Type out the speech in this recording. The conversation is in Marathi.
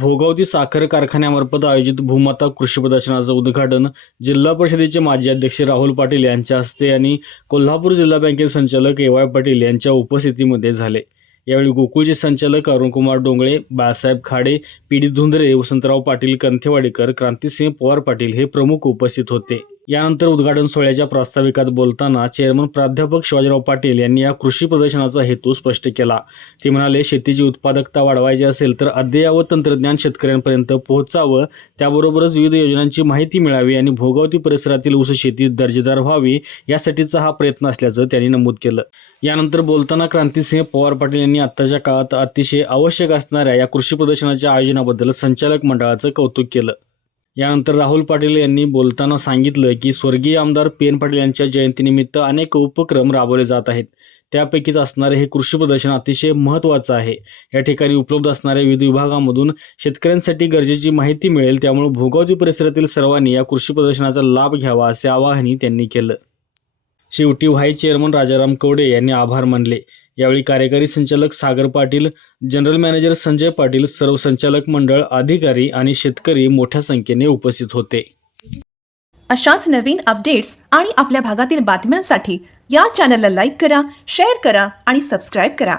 भोगावती साखर कारखान्यामार्फत आयोजित भूमाता कृषी प्रदर्शनाचं उद्घाटन जिल्हा परिषदेचे माजी अध्यक्ष राहुल पाटील यांच्या हस्ते आणि कोल्हापूर जिल्हा बँकेचे संचालक ए.वाय. पाटील यांच्या उपस्थितीमध्ये झाले। यावेळी गोकुळचे संचालक अरुणकुमार डोंगळे, बाळासाहेब खाडे, पी.डी. धुंदरे, वसंतराव पाटील कंथेवाडीकर, क्रांतिसिंह पवार पाटील हे प्रमुख उपस्थित होते। यानंतर उद्घाटन सोहळ्याच्या प्रास्ताविकात बोलताना चेअरमन प्राध्यापक शिवाजीराव पाटील यांनी या कृषी प्रदर्शनाचा हेतू स्पष्ट केला। ते म्हणाले, शेतीची उत्पादकता वाढवायची असेल तर अद्ययावत तंत्रज्ञान शेतकऱ्यांपर्यंत पोहोचावं, त्याबरोबरच विविध योजनांची माहिती मिळावी आणि भोगावती परिसरातील ऊस शेती दर्जेदार व्हावी यासाठीचा हा प्रयत्न असल्याचं त्यांनी नमूद केलं। यानंतर बोलताना क्रांतिसिंह पवार पाटील यांनी आत्ताच्या काळात अतिशय आवश्यक असणाऱ्या या कृषी प्रदर्शनाच्या आयोजनाबद्दल संचालक मंडळाचं कौतुक केलं। यानंतर राहुल पाटील यांनी बोलताना सांगितलं की स्वर्गीय आमदार पी.एन. पाटील यांच्या जयंतीनिमित्त अनेक उपक्रम राबवले जात आहेत। त्यापैकीच असणारे हे कृषी प्रदर्शन अतिशय महत्त्वाचं आहे। या ठिकाणी उपलब्ध असणाऱ्या विविध विभागांमधून शेतकऱ्यांसाठी गरजेची माहिती मिळेल, त्यामुळे भोगावती परिसरातील सर्वांनी या कृषी प्रदर्शनाचा लाभ घ्यावा असे आवाहनही त्यांनी केलं। शेवटी व्हाईस चेअरमन राजाराम कवडे यांनी आभार मानले। यावेळी कार्यकारी संचालक सागर पाटील, जनरल मॅनेजर संजय पाटील, सर्व संचालक मंडळ, अधिकारी आणि शेतकरी मोठ्या संख्येने उपस्थित होते। अशाच नवीन अपडेट्स आणि आपल्या भागातील बातम्यांसाठी या चॅनलला लाईक करा, शेअर करा आणि सबस्क्राइब करा।